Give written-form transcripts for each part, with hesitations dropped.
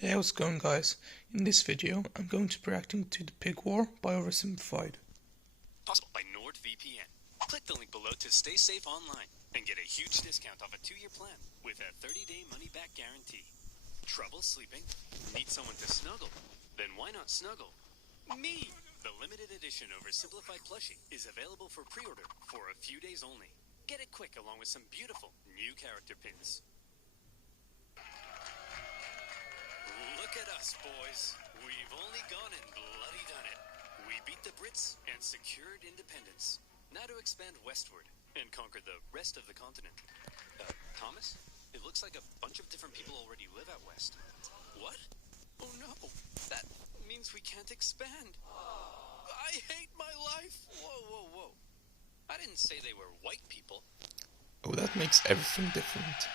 Hey, how's it going, guys? In this video, I'm going to be reacting to The Pig War by Oversimplified. Possible by NordVPN. Click the link below to stay safe online and get a huge discount off a 2-year plan with a 30-day money-back guarantee. Trouble sleeping? Need someone to snuggle? Then why not snuggle? Me! The limited edition Oversimplified plushie is available for pre-order for a few days only. Get it quick along with some beautiful new character pins. Look at us, boys. We've only gone and bloody done it. We beat the Brits and secured independence. Now to expand westward and conquer the rest of the continent. Thomas? It looks like a bunch of different people already live out west. What? Oh no, that means we can't expand. I hate my life. Whoa. I didn't say they were white people. Oh, that makes everything different.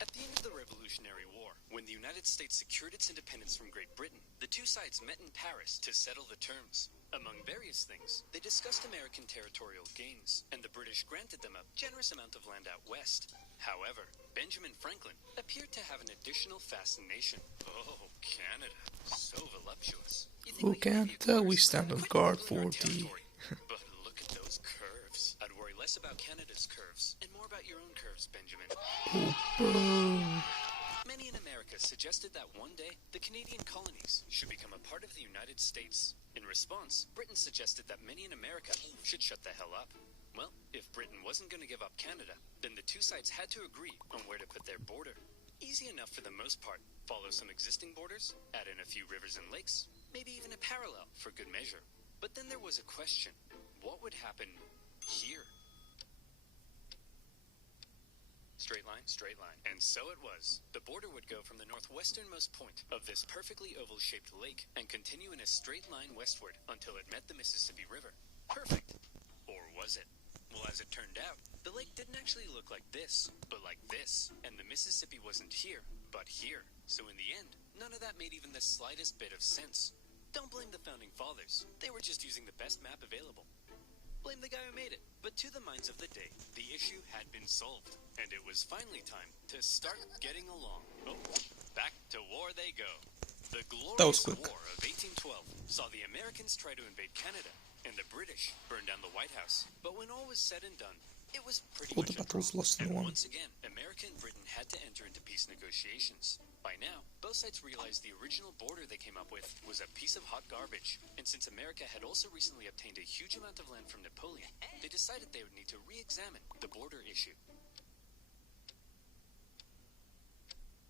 At the end of the Revolutionary War, when the United States secured its independence from Great Britain, the two sides met in Paris to settle the terms. Among various things, they discussed American territorial gains, and the British granted them a generous amount of land out west. However, Benjamin Franklin appeared to have an additional fascination. Oh, Canada. So voluptuous. Oh, Canada, we stand on guard for the... But look at those curves. I'd worry less about Canada's curves and more about your own curves, Benjamin. Oh, boom. Many in America suggested that one day the Canadian colonies should become a part of the United States. In response, Britain suggested that many in America should shut the hell up. Well, if Britain wasn't going to give up Canada, then the two sides had to agree on where to put their border. Easy enough for the most part. Follow some existing borders, add in a few rivers and lakes, maybe even a parallel for good measure. But then there was a question. What would happen here? Straight line. And so it was. The border would go from the northwesternmost point of this perfectly oval-shaped lake and continue in a straight line westward until it met the Mississippi River. Perfect. Or was it? Well, as it turned out, the lake didn't actually look like this, but like this. And the Mississippi wasn't here, but here. So in the end, none of that made even the slightest bit of sense. Don't blame the founding fathers. They were just using the best map available. Blame the guy who made it. But to the minds of the day, the issue had been solved, and it was finally time to start getting along. Oh, back to war they go. The glorious War of 1812 saw the Americans try to invade Canada, and the British burn down the White House. But when all was said and done, it was pretty much a draw. And once again, America and Britain had to enter into peace negotiations. By now, both sides realized the original border they came up with was a piece of hot garbage. And since America had also recently obtained a huge amount of land from Napoleon, they decided they would need to re-examine the border issue.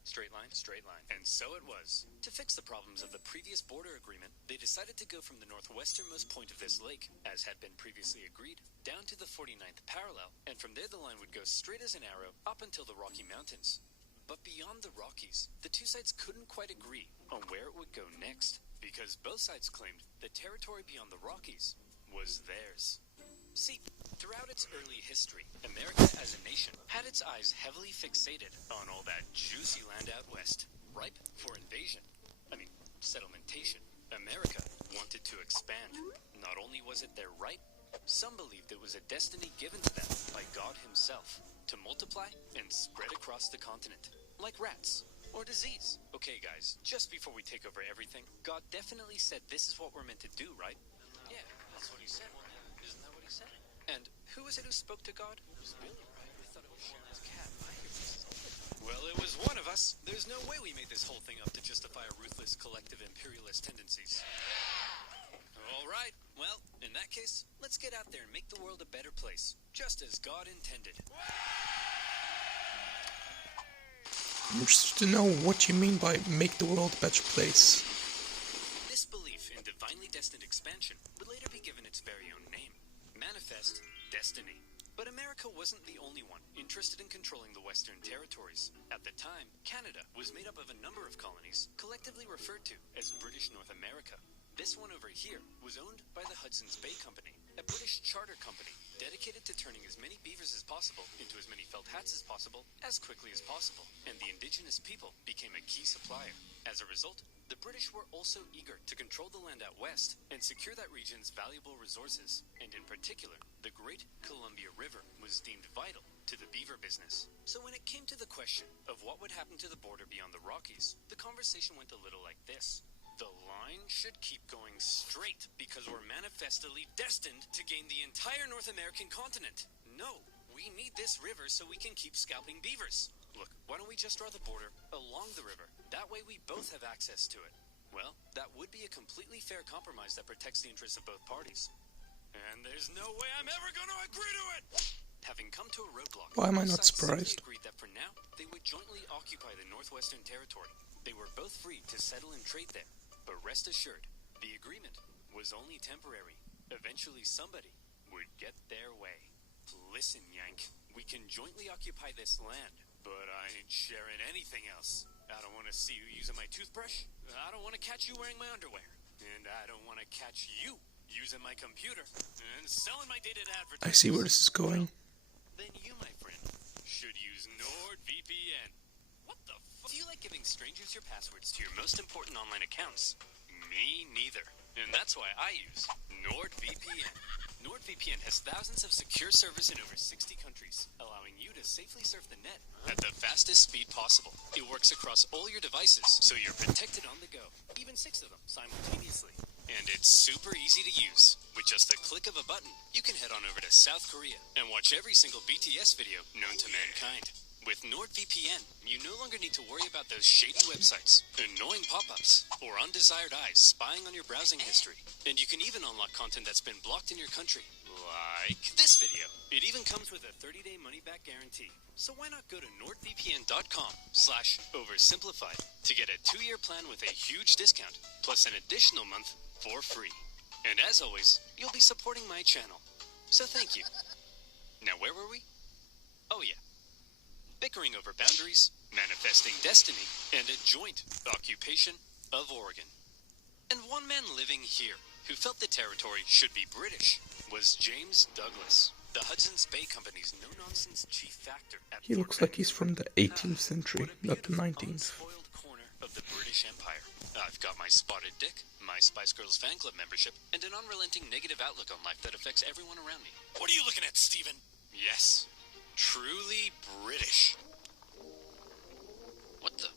Straight line. And so it was. To fix the problems of the previous border agreement, they decided to go from the northwesternmost point of this lake, as had been previously agreed, down to the 49th parallel, and from there the line would go straight as an arrow up until the Rocky Mountains. But beyond the Rockies, the two sides couldn't quite agree on where it would go next, because both sides claimed the territory beyond the Rockies was theirs. See, throughout its early history, America as a nation had its eyes heavily fixated on all that juicy land out west, ripe for invasion. Settlementation. America wanted to expand. Not only was it their right, some believed it was a destiny given to them by God himself to multiply and spread across the continent, like rats or disease. Okay, guys, just before we take over everything, God definitely said this is what we're meant to do, right? Yeah, that's what he said. Isn't that what he said? And who was it who spoke to God? It was Billy, right? I thought it was Sean's cat. Well, it was one of us. There's no way we made this whole thing up to justify our ruthless collective imperialist tendencies. All right. Well, in that case, let's get out there and make the world a better place, just as God intended. I'm interested to know what you mean by make the world a better place. This belief in divinely destined expansion would later be given its very own name. Manifest Destiny. But America wasn't the only one interested in controlling the Western territories. At the time, Canada was made up of a number of colonies, collectively referred to as British North America. This one over here was owned by the Hudson's Bay Company, a British charter company dedicated to turning as many beavers as possible into as many felt hats as possible, as quickly as possible, and the indigenous people became a key supplier. As a result, the British were also eager to control the land out west and secure that region's valuable resources, and in particular, the Great Columbia River was deemed vital to the beaver business. So when it came to the question of what would happen to the border beyond the Rockies, the conversation went a little like this. The line should keep going straight because we're manifestly destined to gain the entire North American continent. No, we need this river so we can keep scalping beavers. Look, why don't we just draw the border along the river? That way we both have access to it. Well, that would be a completely fair compromise that protects the interests of both parties. And there's no way I'm ever going to agree to it! Having come to a roadblock, Why am I not both sides surprised? simply agreed that for now, they would jointly occupy the Northwestern Territory. They were both free to settle and trade there. But rest assured, the agreement was only temporary. Eventually somebody would get their way. Listen, Yank, we can jointly occupy this land, but I ain't sharing anything else. I don't want to see you using my toothbrush. I don't want to catch you wearing my underwear. And I don't want to catch you using my computer and selling my data to advertisers. I see where this is going. Then you, my friend, should use NordVPN. What the fuck? Do you like giving strangers your passwords to your most important online accounts? Me neither. And that's why I use NordVPN. NordVPN has thousands of secure servers in over 60 countries, allowing you to safely surf the net at the fastest speed possible. It works across all your devices, so you're protected on the go, even 6 of them simultaneously. And it's super easy to use. With just a click of a button, you can head on over to South Korea and watch every single BTS video known to mankind. With NordVPN, you no longer need to worry about those shady websites, annoying pop-ups, or undesired eyes spying on your browsing history. And you can even unlock content that's been blocked in your country, like this video. It even comes with a 30-day money-back guarantee. So why not go to nordvpn.com/oversimplified to get a 2-year plan with a huge discount, plus an additional month for free. And as always, you'll be supporting my channel. So thank you. Now where were we? Oh yeah. Bickering over boundaries, manifesting destiny, and a joint occupation of Oregon. And one man living here who felt the territory should be British was James Douglas, the Hudson's Bay Company's no-nonsense chief factor at He Fort looks like he's Vancouver. from the 18th century, What a not the beautiful, 19th. unspoiled corner of the British Empire. I've got my spotted dick, my Spice Girls fan club membership, and an unrelenting negative outlook on life that affects everyone around me. What are you looking at, Stephen? Yes, truly British. What the?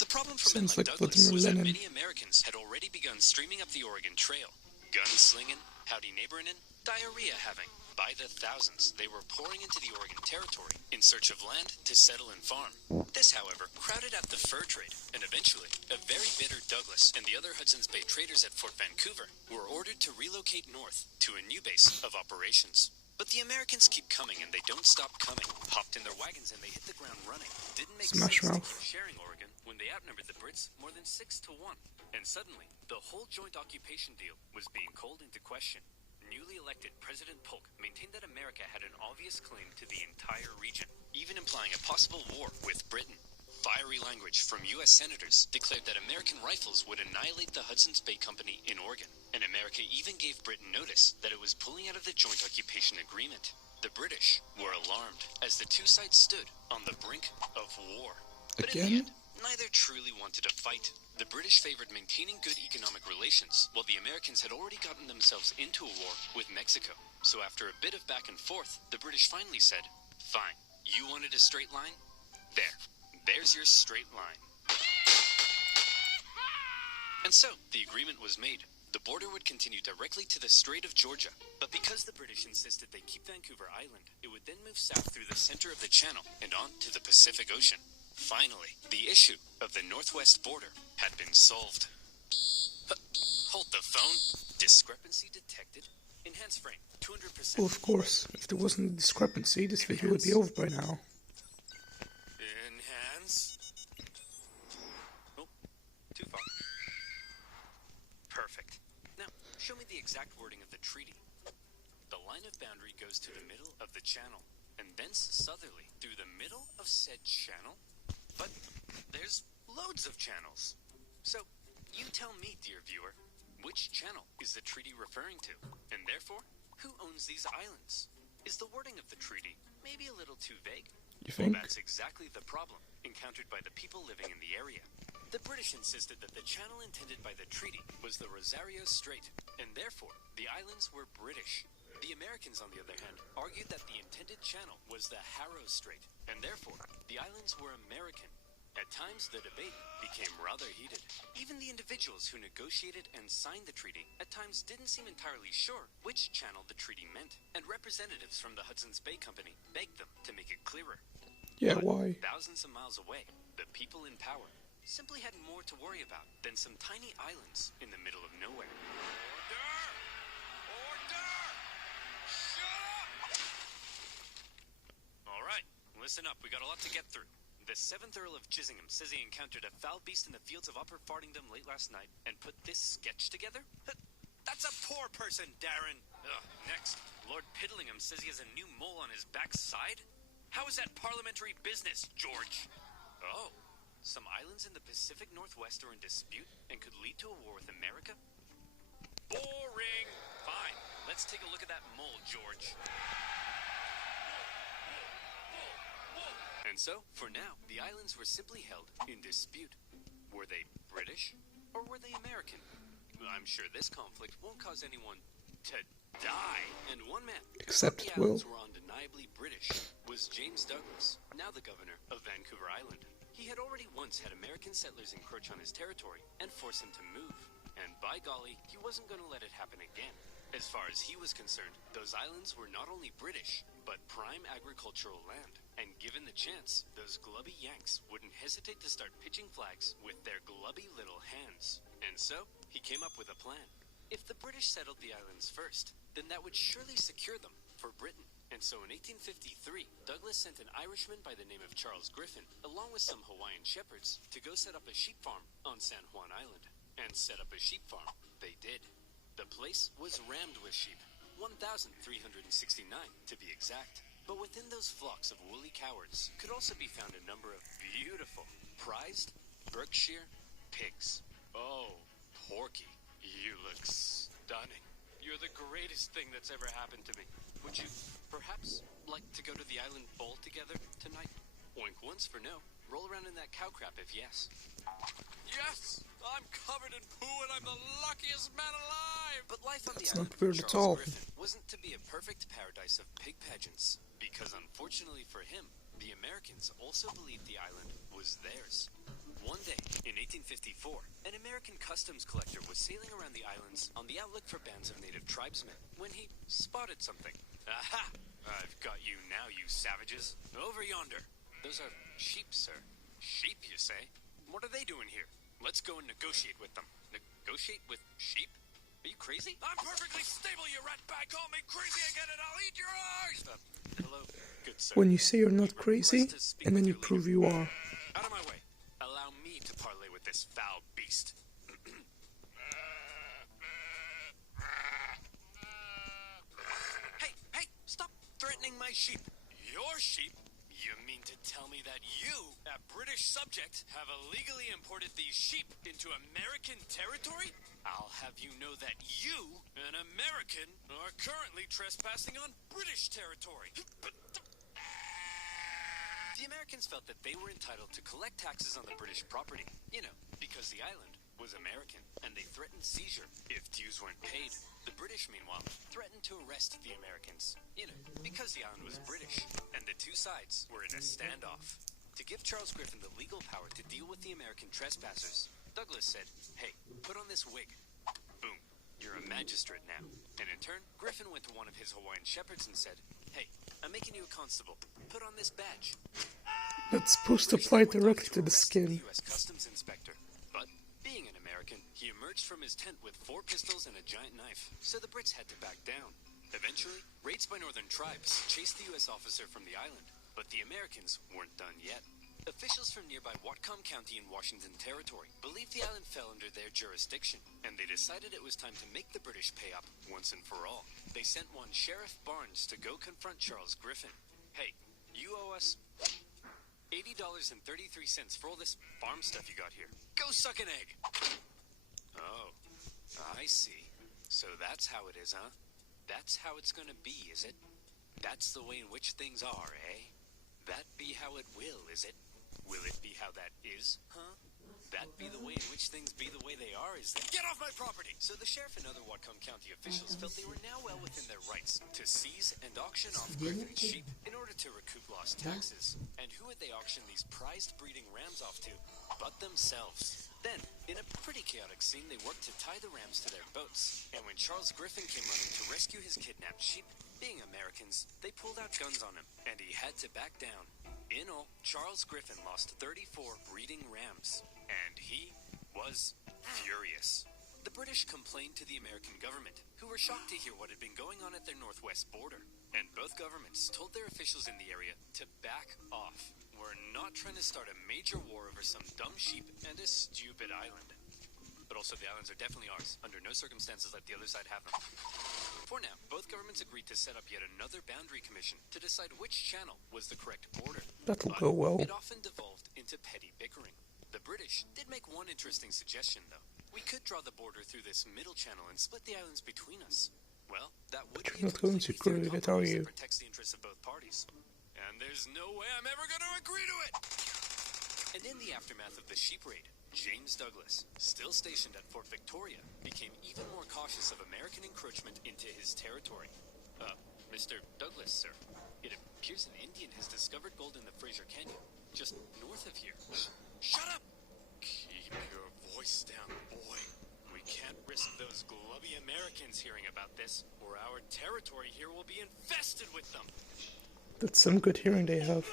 The problem for men Sounds like like Douglas Vladimir was that Lenin. many Americans had already begun streaming up the Oregon Trail. Gunslinging, howdy neighboring, diarrhea having. By the thousands, they were pouring into the Oregon Territory in search of land to settle and farm. This, however, crowded out the fur trade, and eventually, a very bitter Douglas and the other Hudson's Bay traders at Fort Vancouver were ordered to relocate north to a new base of operations. But the Americans keep coming and they don't stop coming. Hopped in their wagons and they hit the ground running. Didn't make Smash sense to mouth. keep sharing Oregon when they outnumbered the Brits more than 6-1. And suddenly, the whole joint occupation deal was being called into question. Newly elected President Polk maintained that America had an obvious claim to the entire region, even implying a possible war with Britain. Fiery language from U.S. senators declared that American rifles would annihilate the Hudson's Bay Company in Oregon, and America even gave Britain notice that it was pulling out of the joint occupation agreement. The British were alarmed as the two sides stood on the brink of war. But in the Again? end, neither truly wanted to fight. The British favored maintaining good economic relations, while the Americans had already gotten themselves into a war with Mexico. So after a bit of back and forth, the British finally said, "Fine, you wanted a straight line? There's your straight line." And so, the agreement was made. The border would continue directly to the Strait of Georgia. But because the British insisted they keep Vancouver Island, it would then move south through the center of the channel and on to the Pacific Ocean. Finally, the issue of the northwest border had been solved. Hold the phone. Discrepancy detected. Enhance frame. 200%. Well, of course, if there wasn't a discrepancy, this video would be over by now. Enhance. Oh, too far. Perfect. Now, show me the exact wording of the treaty. The line of boundary goes to the middle of the channel, and thence southerly through the middle of said channel. But there's loads of channels. So, you tell me, dear viewer, which channel is the treaty referring to? And therefore, who owns these islands? Is the wording of the treaty maybe a little too vague? You Well, think? that's exactly the problem encountered by the people living in the area. The British insisted that the channel intended by the treaty was the Rosario Strait, and therefore the islands were British. The Americans, on the other hand, argued that the intended channel was the Harrow Strait, and therefore the islands were American. At times, the debate became rather heated. Even the individuals who negotiated and signed the treaty at times didn't seem entirely sure which channel the treaty meant, and representatives from the Hudson's Bay Company begged them to make it clearer. Yeah, But why? thousands of miles away, the people in power simply had more to worry about than some tiny islands in the middle of nowhere. Order! Order! Shut up! All right, listen up. We got a lot to get through. The 7th Earl of Chissingham says he encountered a foul beast in the fields of Upper Fardingdom late last night and put this sketch together? That's a poor person, Darren. Next, Lord Piddlingham says he has a new mole on his backside? How is that parliamentary business, George? Oh, some islands in the Pacific Northwest are in dispute and could lead to a war with America? Boring! Fine, let's take a look at that mole, George. And so, for now, the islands were simply held in dispute. Were they British or were they American? I'm sure this conflict won't cause anyone to die. And one man Except the Will. islands were undeniably British was James Douglas, now the governor of Vancouver Island. He had already once had American settlers encroach on his territory and force him to move. And by golly, he wasn't going to let it happen again. As far as he was concerned, those islands were not only British, but prime agricultural land. And given the chance, those glubby Yanks wouldn't hesitate to start pitching flags with their glubby little hands. And so, he came up with a plan. If the British settled the islands first, then that would surely secure them for Britain. And so in 1853, Douglas sent an Irishman by the name of Charles Griffin, along with some Hawaiian shepherds, to go set up a sheep farm on San Juan Island. And set up a sheep farm they did. The place was rammed with sheep, 1,369 to be exact. But within those flocks of woolly cowards could also be found a number of beautiful, prized Berkshire pigs. Oh, Porky, you look stunning. You're the greatest thing that's ever happened to me. Would you perhaps like to go to the island bowl together tonight? Oink once for no. Roll around in that cow crap if yes. Yes! I'm covered in poo and I'm the luckiest man alive! But life on That's the not island weird of at Charles all. Griffin wasn't to be a perfect paradise of pig pageants. Because unfortunately for him, the Americans also believed the island was theirs. One day, in 1854, an American customs collector was sailing around the islands on the outlook for bands of native tribesmen when he spotted something. Aha! I've got you now, you savages. Over yonder. Those are sheep, sir. Sheep, you say? What are they doing here? Let's go and negotiate with them. Negotiate with sheep? Are you crazy? I'm perfectly stable, you rat bag. Call me crazy again and I'll eat your eyes! Hello, good sir. When you say you're not crazy, and then you prove you are. Out of my way. Allow me to parley with this foul beast. Hey, stop threatening my sheep. Your sheep? You mean to tell me that you, a British subject, have illegally imported these sheep into American territory? I'll have you know that you, an American, are currently trespassing on British territory. The Americans felt that they were entitled to collect taxes on the British property, because the island was American, and they threatened seizure if dues weren't paid. The British, meanwhile, threatened to arrest the Americans, because the island was British, and the two sides were in a standoff. To give Charles Griffin the legal power to deal with the American trespassers, Douglas said, hey, put on this wig. Boom, you're a magistrate now. And in turn, Griffin went to one of his Hawaiian shepherds and said, hey, I'm making you a constable. Put on this badge. That's supposed to apply directly to the skin. The U.S. Customs inspector. But, being an American, he emerged from his tent with 4 pistols and a giant knife, so the Brits had to back down. Eventually, raids by northern tribes chased the U.S. officer from the island, but the Americans weren't done yet. Officials from nearby Whatcom County in Washington Territory believed the island fell under their jurisdiction, and they decided it was time to make the British pay up once and for all. They sent one Sheriff Barnes to go confront Charles Griffin. Hey, you owe us $80.33 for all this farm stuff you got here. Go suck an egg! Oh, I see. So that's how it is, huh? That's how it's gonna be, is it? That's the way in which things are, eh? That be how it will, is it? Will it be how that is, huh? That be the way in which things be the way they are is that get off my property! So the sheriff and other Whatcom County officials felt they were now well within their rights to seize and auction off Griffin's sheep in order to recoup lost taxes. And who would they auction these prized breeding rams off to but themselves? Then, in a pretty chaotic scene, they worked to tie the rams to their boats. And when Charles Griffin came running to rescue his kidnapped sheep, being Americans, they pulled out guns on him, and he had to back down. In all, Charles Griffin lost 34 breeding rams, and he was furious. The British complained to the American government, who were shocked to hear what had been going on at their northwest border. And both governments told their officials in the area to back off. We're not trying to start a major war over some dumb sheep and a stupid island. But also the islands are definitely ours. Under no circumstances let the other side have them. For now, both governments agreed to set up yet another boundary commission to decide which channel was the correct border. That'll go well. It often devolved into petty bickering. The British did make one interesting suggestion, though. We could draw the border through this middle channel and split the islands between us. Well, that would be You're not going to agree with it, are you? that protects the interests of both parties. And there's no way I'm ever going to agree to it! And in the aftermath of the sheep raid, James Douglas, still stationed at Fort Victoria, became even more cautious of American encroachment into his territory. Mr. Douglas, sir, it appears an Indian has discovered gold in the Fraser Canyon, just north of here. Shut up! Keep your voice down, boy. We can't risk those glubby Americans hearing about this, or our territory here will be infested with them. That's some good hearing they have.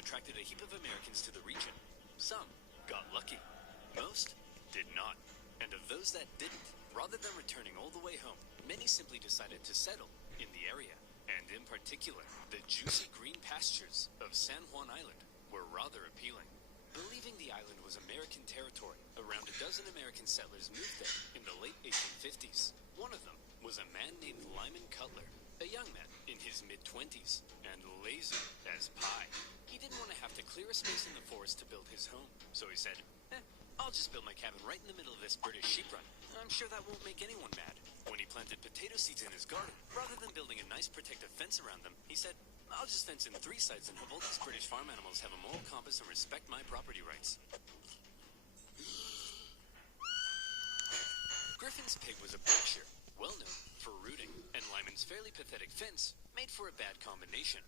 Attracted a heap of Americans to the region. Some got lucky. Most did not. And of those that didn't, rather than returning all the way home, many simply decided to settle in the area. And in particular, the juicy green pastures of San Juan Island were rather appealing. Believing the island was American territory, around a dozen American settlers moved there in the late 1850s. One of them was a man named Lyman Cutler, a young man in his mid-20s, and lazy as pie. He didn't want to have to clear a space in the forest to build his home, so he said, I'll just build my cabin right in the middle of this British sheep run. I'm sure that won't make anyone mad. When he planted potato seeds in his garden, rather than building a nice protective fence around them, he said, I'll just fence in 3 sides and have all these British farm animals have a moral compass and respect my property rights. Griffin's pig was a Berkshire, well known for rooting, and Lyman's fairly pathetic fence made for a bad combination.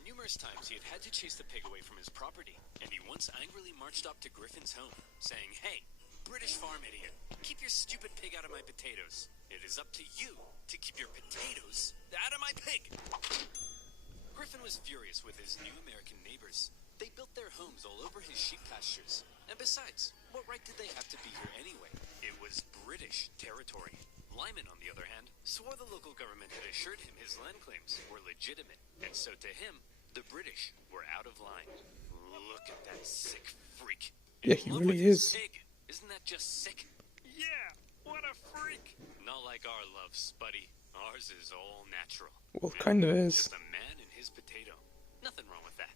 Numerous times he had to chase the pig away from his property, and he once angrily marched up to Griffin's home, saying, Hey, British farm idiot, keep your stupid pig out of my potatoes. It is up to you to keep your potatoes out of my pig. Griffin was furious with his new American neighbors. They built their homes all over his sheep pastures. And besides, what right did they have to be here anyway? It was British territory. Lyman, on the other hand, swore the local government had assured him his land claims were legitimate, and so to him, the British were out of line. Look at that sick freak. Yeah, he really is. Pig. Isn't that just sick? Yeah, what a freak. Not like our love, Spuddy. Ours is all natural. Well, kind of is. Just a man and his potato. Nothing wrong with that.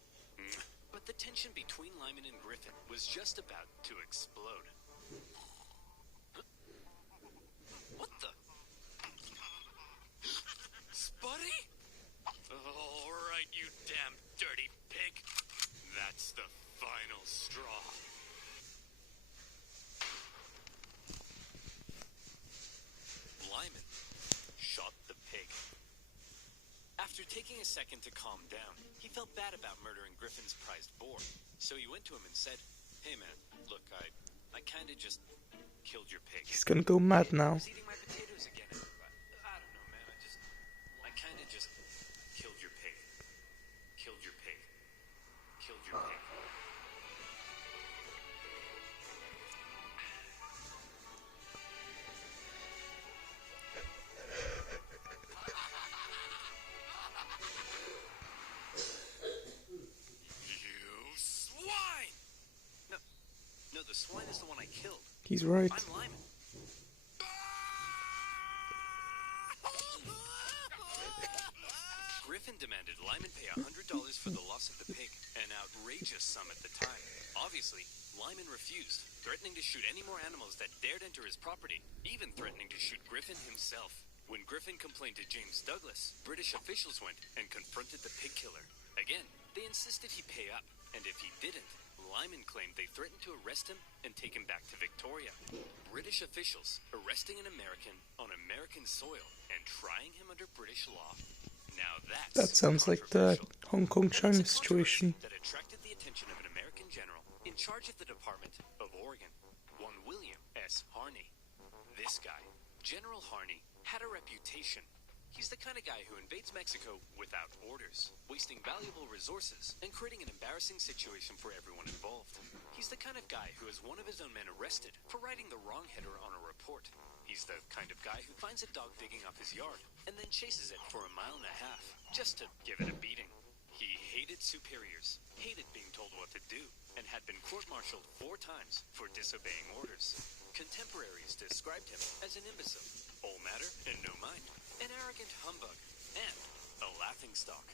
But the tension between Lyman and Griffin was just about to explode. What the? Spuddy? All right, you damn dirty pig. That's the final straw. Lyman shot the pig. After taking a second to calm down, he felt bad about murdering Griffin's prized boar. So he went to him and said, Hey man, look, I kinda just killed your pig. He's gonna go mad now. I was eating my potatoes again. I don't know, man. I kinda just killed your pig. Killed your pig. Killed your pig. You swine! No, the swine is the one I killed. He's right. I'm Lyman. Griffin demanded Lyman pay $100 for the loss of the pig, an outrageous sum at the time. Obviously, Lyman refused, threatening to shoot any more animals that dared enter his property, even threatening to shoot Griffin himself. When Griffin complained to James Douglas, British officials went and confronted the pig killer. Again, they insisted he pay up, and if he didn't, Lyman claimed they threatened to arrest him and take him back to Victoria. British officials arresting an American on American soil and trying him under British law. Now That sounds like the Hong Kong-China situation. That attracted the attention of an American general in charge of the Department of Oregon, one William S. Harney. This guy, General Harney, had a reputation. He's the kind of guy who invades Mexico without orders, wasting valuable resources and creating an embarrassing situation for everyone involved. He's the kind of guy who has one of his own men arrested for writing the wrong header on a report. He's the kind of guy who finds a dog digging up his yard and then chases it for 1.5 miles just to give it a beating. He hated superiors, hated being told what to do, and had been court-martialed 4 times for disobeying orders. Contemporaries described him as an imbecile, all matter and no mind, an arrogant humbug, and a laughingstock.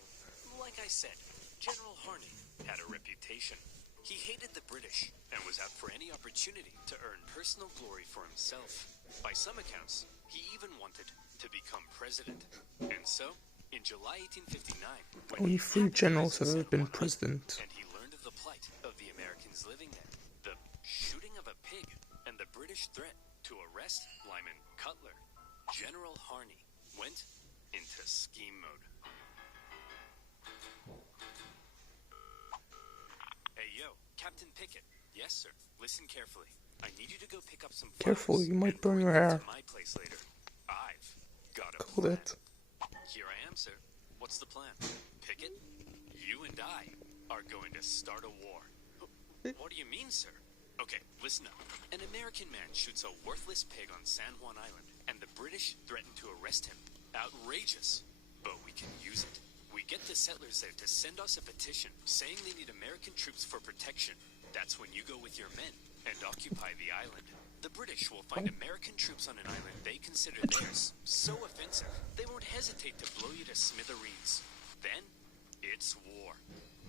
Like I said, General Harney had a reputation. He hated the British and was out for any opportunity to earn personal glory for himself. By some accounts, he even wanted to become president. And so, in July 1859, Only 3 generals have ever been president. and he learned of the plight of the Americans living there, the shooting of a pig, and the British threat to arrest Lyman Cutler, General Harney went into scheme mode. Hey yo, Captain Pickett. Yes, sir. Listen carefully. I need you to go pick up some flowers. Careful, you might and burn bring your them hair. to my place later. I've got a Called plan. it. Here I am, sir. What's the plan? Pickett, you and I are going to start a war. What do you mean, sir? Okay, listen up. An American man shoots a worthless pig on San Juan Island, and the British threaten to arrest him. Outrageous. But we can use it. We get the settlers there to send us a petition saying they need American troops for protection. That's when you go with your men and occupy the island. The British will find American troops on an island they consider theirs so offensive they won't hesitate to blow you to smithereens. Then, it's war.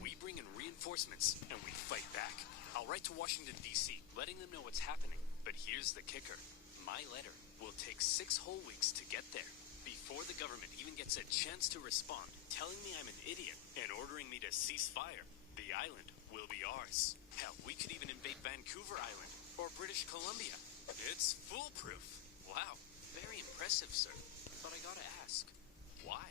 We bring in reinforcements and we fight back. I'll write to Washington, D.C., letting them know what's happening. But here's the kicker. My letter will take 6 whole weeks to get there. Before the government even gets a chance to respond, telling me I'm an idiot and ordering me to cease fire, the island will be ours. Hell, we could even invade Vancouver Island or British Columbia. It's foolproof. Wow, very impressive, sir. But I gotta ask, why?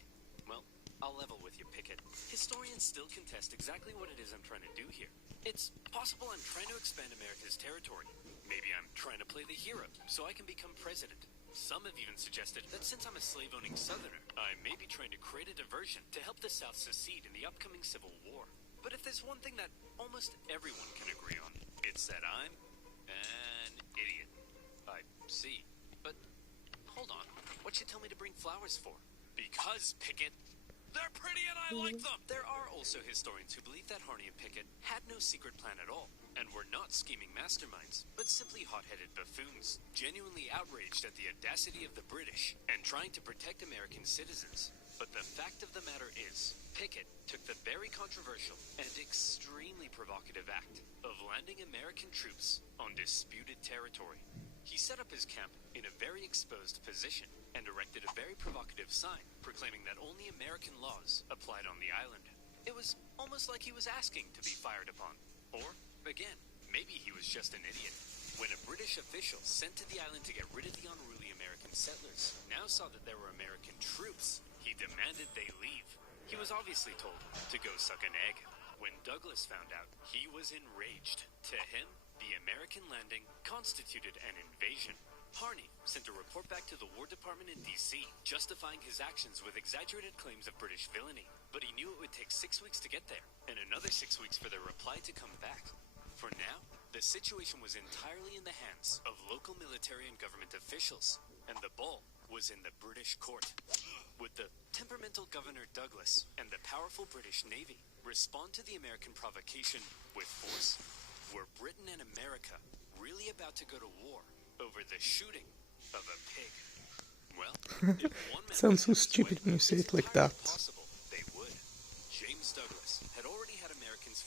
Well, I'll level with you, Pickett. Historians still contest exactly what it is I'm trying to do here. It's possible I'm trying to expand America's territory. Maybe I'm trying to play the hero so I can become president. Some have even suggested that since I'm a slave-owning Southerner, I may be trying to create a diversion to help the South secede in the upcoming Civil War. But if there's one thing that almost everyone can agree on, it's that I'm an idiot. I see. But hold on. What'd you tell me to bring flowers for? Because, Pickett, they're pretty and I like them! There are also historians who believe that Harney and Pickett had no secret plan at all, and were not scheming masterminds, but simply hot-headed buffoons, genuinely outraged at the audacity of the British, and trying to protect American citizens. But the fact of the matter is, Pickett took the very controversial and extremely provocative act of landing American troops on disputed territory. He set up his camp in a very exposed position and erected a very provocative sign proclaiming that only American laws applied on the island. It was almost like he was asking to be fired upon. Or, again, maybe he was just an idiot. When a British official sent to the island to get rid of the unruly American settlers now saw that there were American troops, he demanded they leave. He was obviously told to go suck an egg. When Douglas found out, he was enraged. To him, the American landing constituted an invasion. Harney sent a report back to the War Department in D.C., justifying his actions with exaggerated claims of British villainy. But he knew it would take 6 weeks to get there, and another 6 weeks for their reply to come back. For now, the situation was entirely in the hands of local military and government officials, and the ball was in the British court. Would the temperamental Governor Douglas and the powerful British Navy respond to the American provocation with force? Were Britain and America really about to go to war over the shooting of a pig? Well, if one man Sounds so was stupid when you say it's it like entirely that. possible they would.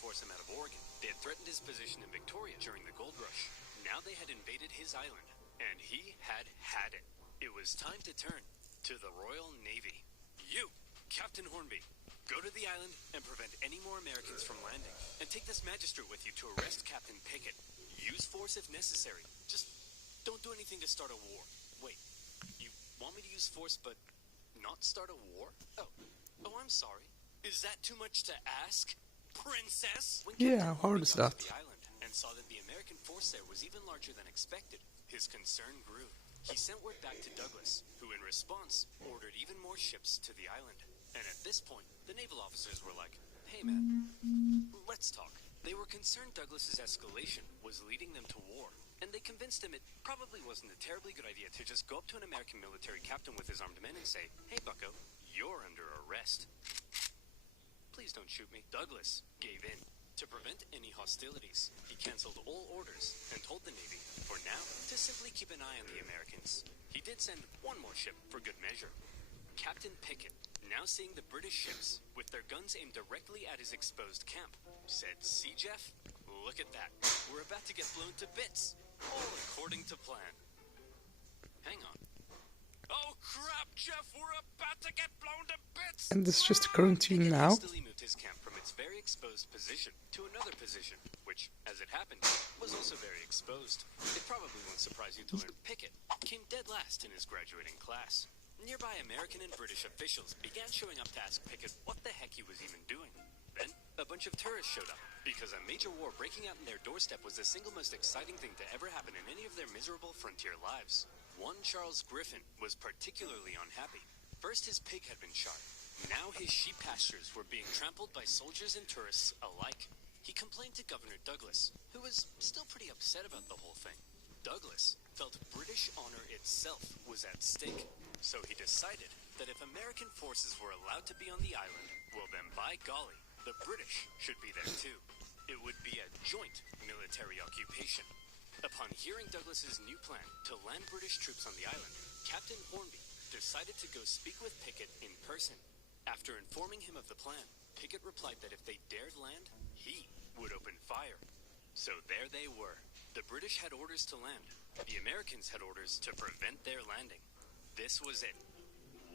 force him out of Oregon. They had threatened his position in Victoria during the gold rush. Now they had invaded his island, and he had had it. It was time to turn to the Royal Navy. You, Captain Hornby, go to the island and prevent any more Americans from landing. And take this magistrate with you to arrest Captain Pickett. Use force if necessary. Just don't do anything to start a war. Wait, you want me to use force but not start a war? Oh, I'm sorry. Is that too much to ask, Princess? When Yeah, how hard is that? the island and saw that the American force there was even larger than expected, his concern grew. He sent word back to Douglas, who in response ordered even more ships to the island. And at this point, the naval officers were like, hey man, let's talk. They were concerned Douglas's escalation was leading them to war, and they convinced him it probably wasn't a terribly good idea to just go up to an American military captain with his armed men and say, hey bucko, you're under arrest. Please don't shoot me. Douglas gave in. To prevent any hostilities, he canceled all orders and told the Navy, for now, to simply keep an eye on the Americans. He did send one more ship for good measure. Captain Pickett, now seeing the British ships with their guns aimed directly at his exposed camp, said, see, Jeff? Look at that. We're about to get blown to bits. All according to plan. Hang on. Oh crap, Jeff, we're about to get blown to bits! And this is just occurring to you now? Pickett hastily moved his camp from its very exposed position to another position, which, as it happened, was also very exposed. It probably won't surprise you to learn Pickett came dead last in his graduating class. Nearby American and British officials began showing up to ask Pickett what the heck he was even doing. Then, a bunch of tourists showed up, because a major war breaking out in their doorstep was the single most exciting thing to ever happen in any of their miserable frontier lives. One Charles Griffin was particularly unhappy. First his pig had been shot. Now his sheep pastures were being trampled by soldiers and tourists alike. He complained to Governor Douglas, who was still pretty upset about the whole thing. Douglas felt British honor itself was at stake, so he decided that if American forces were allowed to be on the island, well then by golly, the British should be there too. It would be a joint military occupation. Upon hearing Douglas's new plan to land British troops on the island, Captain Hornby decided to go speak with Pickett in person. After informing him of the plan, Pickett replied that if they dared land, he would open fire. So there they were. The British had orders to land. The Americans had orders to prevent their landing. This was it.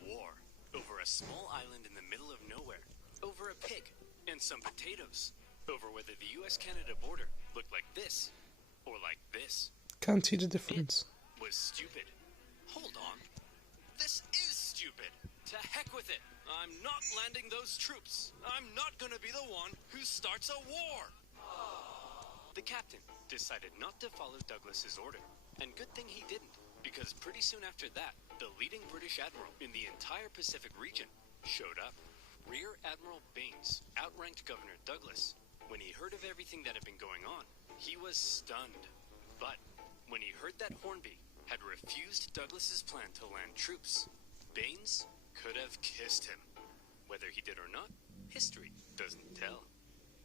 War. Over a small island in the middle of nowhere. Over a pig and some potatoes. Over whether the US-Canada border looked like this or like this. Can't see the difference. It was stupid. Hold on. This is stupid. To heck with it. I'm not landing those troops. I'm not gonna be the one who starts a war. The captain decided not to follow Douglas's order. And good thing he didn't, because pretty soon after that, the leading British admiral in the entire Pacific region showed up. Rear Admiral Baines outranked Governor Douglas. When he heard of everything that had been going on, he was stunned. But when he heard that Hornby had refused Douglas's plan to land troops, Baines could have kissed him. Whether he did or not, history doesn't tell.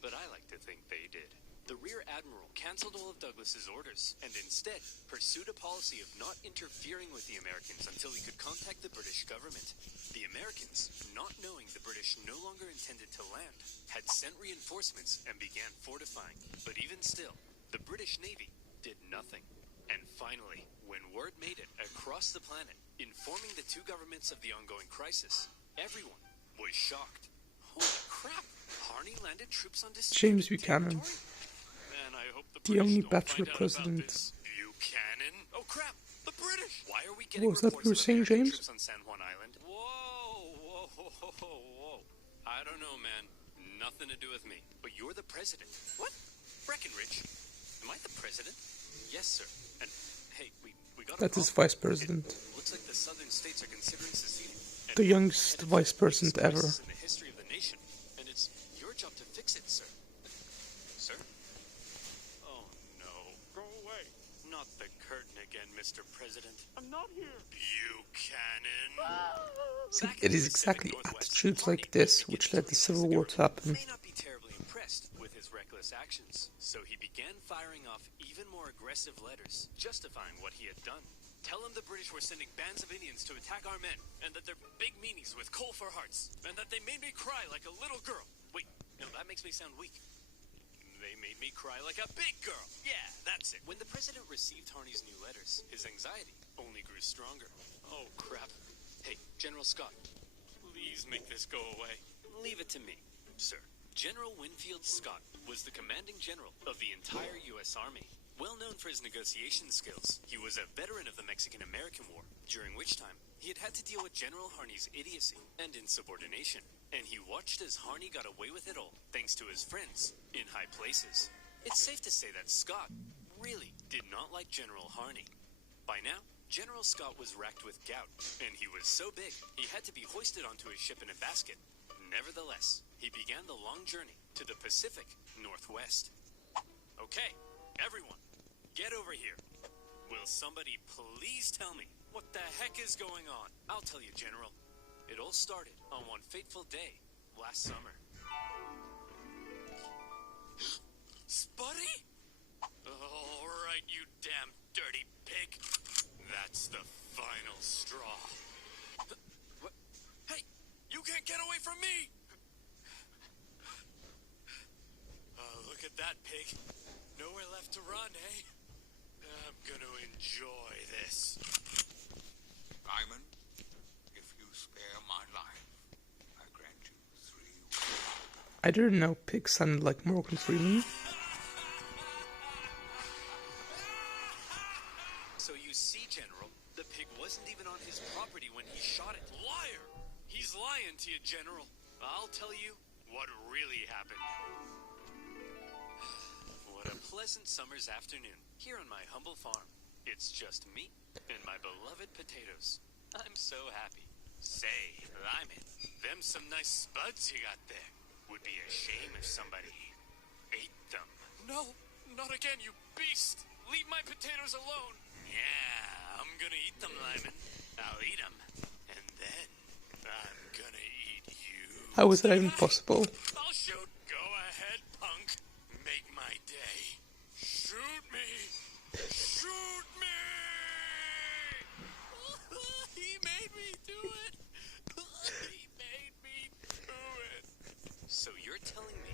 But I like to think they did. The Rear Admiral canceled all of Douglas's orders and instead pursued a policy of not interfering with the Americans until he could contact the British government. The Americans, not knowing the British no longer intended to land, had sent reinforcements and began fortifying. But even still, the British Navy did nothing. And finally, when word made it across the planet, informing the two governments of the ongoing crisis, everyone was shocked. Holy crap! Harney landed troops on James Buchanan, Man, I hope the only bachelor president. Buchanan? Oh crap! The British! Why are we getting What was that reports you were of saying, American James? troops on San Juan Island? Whoa. I don't know, man. Nothing to do with me. But you're the president. What? Breckenridge? Am I the president? Yes, sir. And hey, we got That is vice president. Looks like the southern states are considering seceding. And The youngest vice president ever. in the history of the nation, and it's your job to fix it, sir. Sir? Oh no. Go away. Not the curtain again, Mr. President. I'm not here. Buchanan. It is exactly attitudes like this which led the Civil War to happen. May not be terribly impressed with his reckless actions, so he began firing off even more aggressive letters, justifying what he had done. Tell him the British were sending bands of Indians to attack our men, and that they're big meanies with coal for hearts, and that they made me cry like a little girl. Wait, no, that makes me sound weak. They made me cry like a big girl. Yeah, that's it. When the president received Harney's new letters, his anxiety only grew stronger. Oh, crap. Hey, General Scott, please make this go away. Leave it to me, sir. General Winfield Scott was the commanding general of the entire U.S. Army. Well known for his negotiation skills, he was a veteran of the Mexican-American War, during which time he had to deal with General Harney's idiocy and insubordination. And he watched as Harney got away with it all, thanks to his friends in high places. It's safe to say that Scott really did not like General Harney. By now, General Scott was racked with gout, and he was so big he had to be hoisted onto his ship in a basket. Nevertheless, he began the long journey to the Pacific Northwest. Okay, everyone, get over here. Will somebody please tell me what the heck is going on? I'll tell you, General. It all started on one fateful day last summer. Spuddy? All right, you damn dirty pig. That's the final straw. What? Hey, you can't get away from me! Look at that, pig. Nowhere left to run, eh? I'm gonna enjoy this. Simon, if you spare my life, I grant you 3 wishes. I didn't know pigs sounded like Morgan Freeman. So you see, General, the pig wasn't even on his property when he shot it. Liar! He's lying to you, General. I'll tell you what really happened. What a pleasant summer's afternoon here on my humble farm. It's just me and my beloved potatoes. I'm so happy. Say, Lyman, them some nice spuds you got there. Would be a shame if somebody ate them. No, not again, you beast! Leave my potatoes alone! Yeah, I'm gonna eat them, Lyman. I'll eat them. And then I'm gonna eat you. How is that even possible? I'll shoot. Go ahead, punk. Make my day. Shoot me. Shoot me! He made me do it. He made me do it. So you're telling me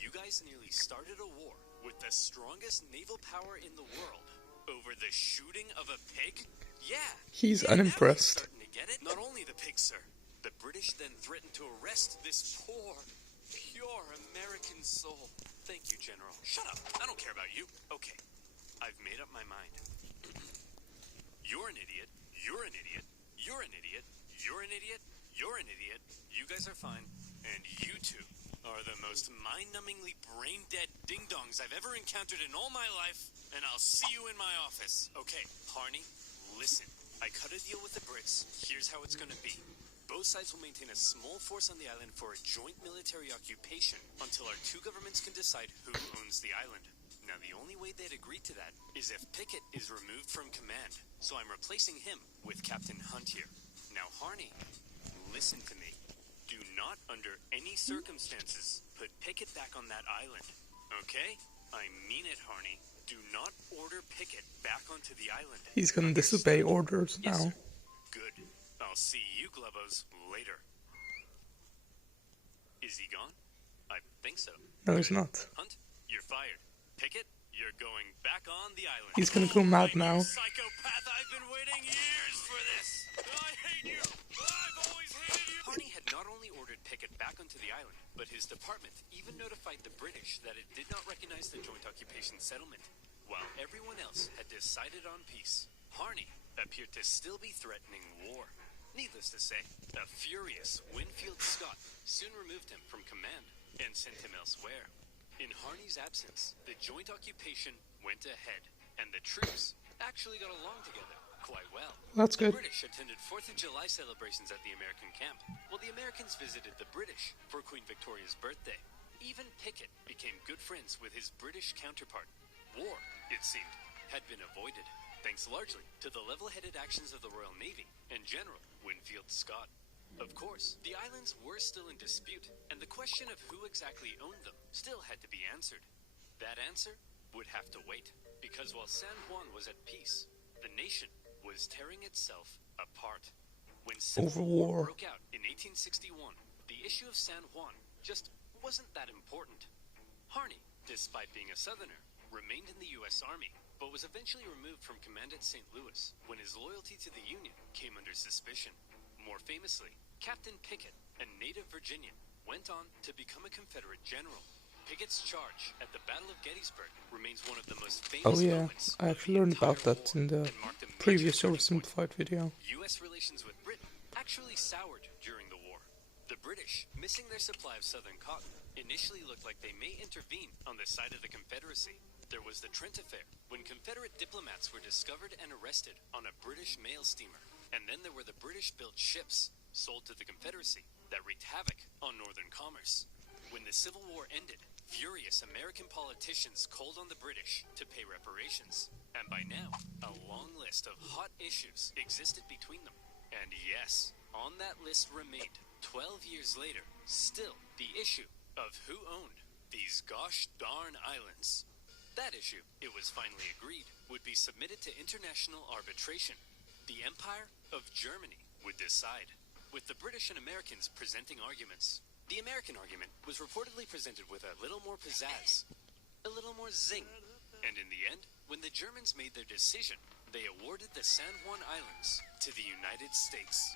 you guys nearly started a war with the strongest naval power in the world over the shooting of a pig? Yeah. He's now you're unimpressed. starting to get it. Not only the pig, sir. The British then threatened to arrest this poor, pure American soul. Thank you, General. Shut up. I don't care about you. Okay. I've made up my mind. You're an idiot. You're an idiot. You're an idiot. You're an idiot. You're an idiot. You guys are fine. And you two are the most mind-numbingly brain-dead ding-dongs I've ever encountered in all my life. And I'll see you in my office. Okay, Harney, listen. I cut a deal with the Brits. Here's how it's gonna be. Both sides will maintain a small force on the island for a joint military occupation until our two governments can decide who owns the island. Now, the only way they'd agree to that is if Pickett is removed from command. So I'm replacing him with Captain Hunt here. Now, Harney, listen to me. Do not, under any circumstances, put Pickett back on that island. Okay? I mean it, Harney. Do not order Pickett back onto the island. He's gonna disobey orders Yes, now. sir. Good. I'll see you, Globos, later. Is he gone? I think so. No, he's not. Hunt, you're fired. Pickett, you're going back on the island. He's gonna go mad Right, now. you psychopath, I've been waiting years for this. I hate you. I've always hated you. Harney had not only ordered Pickett back onto the island, but his department even notified the British that it did not recognize the joint occupation settlement, while everyone else had decided on peace. Harney appeared to still be threatening war. Needless to say, a furious Winfield Scott soon removed him from command and sent him elsewhere. In Harney's absence, the joint occupation went ahead, and the troops actually got along together quite well. That's good. The British attended 4th of July celebrations at the American camp, while the Americans visited the British for Queen Victoria's birthday. Even Pickett became good friends with his British counterpart. War, it seemed, had been avoided, thanks largely to the level-headed actions of the Royal Navy and General Winfield Scott. Of course, the islands were still in dispute, and the question of who exactly owned them still had to be answered. That answer would have to wait, because while San Juan was at peace, the nation was tearing itself apart. When Civil Over War war. broke out in 1861, the issue of San Juan just wasn't that important. Harney despite being a Southerner, remained in the U.S. Army, but was eventually removed from command at St. Louis when his loyalty to the Union came under suspicion. More famously, Captain Pickett, a native Virginian, went on to become a Confederate general. Pickett's charge at the Battle of Gettysburg remains one of the most famous moments I of actually the learned about entire that war in the and marked a major previous turning point. oversimplified video. U.S. relations with Britain actually soured during the war. The British, missing their supply of southern cotton, initially looked like they may intervene on the side of the Confederacy. There was the Trent Affair, when Confederate diplomats were discovered and arrested on a British mail steamer. And then there were the British-built ships sold to the Confederacy that wreaked havoc on northern commerce. When the Civil War ended, furious American politicians called on the British to pay reparations. And by now, a long list of hot issues existed between them. And yes, on that list remained, 12 years later, still the issue of who owned these gosh darn islands. That issue, it was finally agreed, would be submitted to international arbitration. The Empire of Germany would decide, with the British and Americans presenting arguments. The American argument was reportedly presented with a little more pizzazz, a little more zing. And in the end, when the Germans made their decision, they awarded the San Juan Islands to the United States.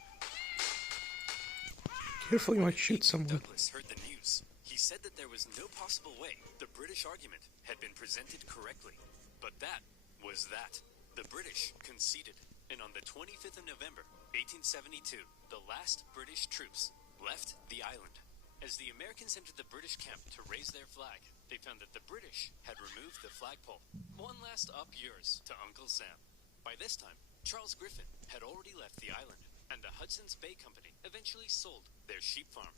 Careful, you might shoot someone. Douglas heard the news. He said that there was no possible way the British argument had been presented correctly. But that was that. The British conceded. And on the 25th of November, 1872, the last British troops left the island. As the Americans entered the British camp to raise their flag, they found that the British had removed the flagpole. One last up yours to Uncle Sam. By this time, Charles Griffin had already left the island, and the Hudson's Bay Company eventually sold their sheep farm.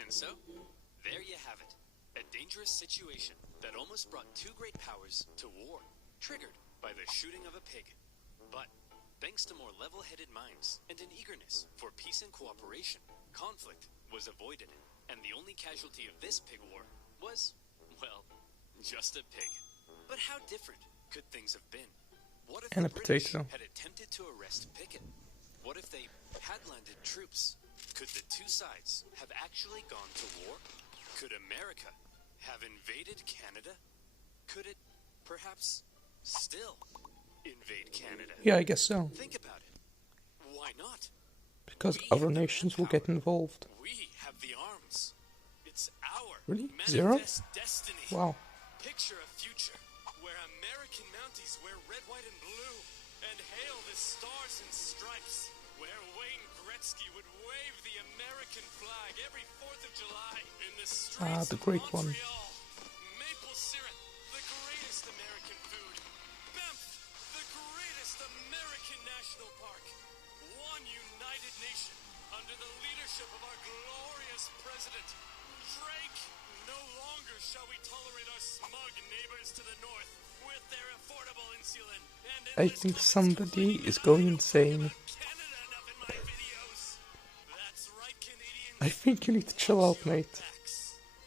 And so, there you have it. A dangerous situation that almost brought two great powers to war, triggered by the shooting of a pig. But thanks to more level-headed minds and an eagerness for peace and cooperation, conflict was avoided, and the only casualty of this pig war was, well, just a pig. But how different could things have been? What if the British had attempted to arrest Pickett? What if they had landed troops? Could the two sides have actually gone to war? Could America have invaded Canada? Could it, perhaps, still invade Canada? Yeah, I guess so. Think about it. Why not? Because other nations will get involved. We have the arms. It's our Really? Zero? destiny. Wow. Picture a future where American Mounties wear red, white, and blue and hail the stars and stripes. Where Wayne Gretzky would wave the American flag every 4th of July in the streets the great of one. Montreal. Maple syrup, the greatest American food. Banff, the greatest American national park. One united nation under the leadership of our glorious president. Drake, no longer shall we tolerate our smug neighbors to the north with their affordable insulin. And I think somebody is going insane. I think you need to chill out, mate.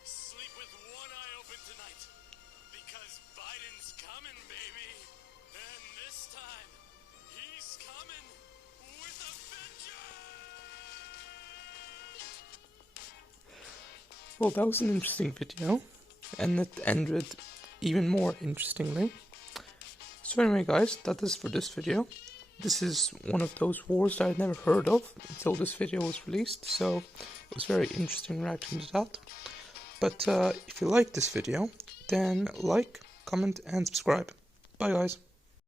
Sleep with one eye open tonight, because Biden's coming, baby. And this time, he's coming with a vengeance! Well, that was an interesting video, and it ended even more interestingly. So anyway guys, that is for this video. This is one of those wars that I'd never heard of until this video was released, so it was very interesting reacting to that. But if you like this video, then like, comment and subscribe. Bye guys.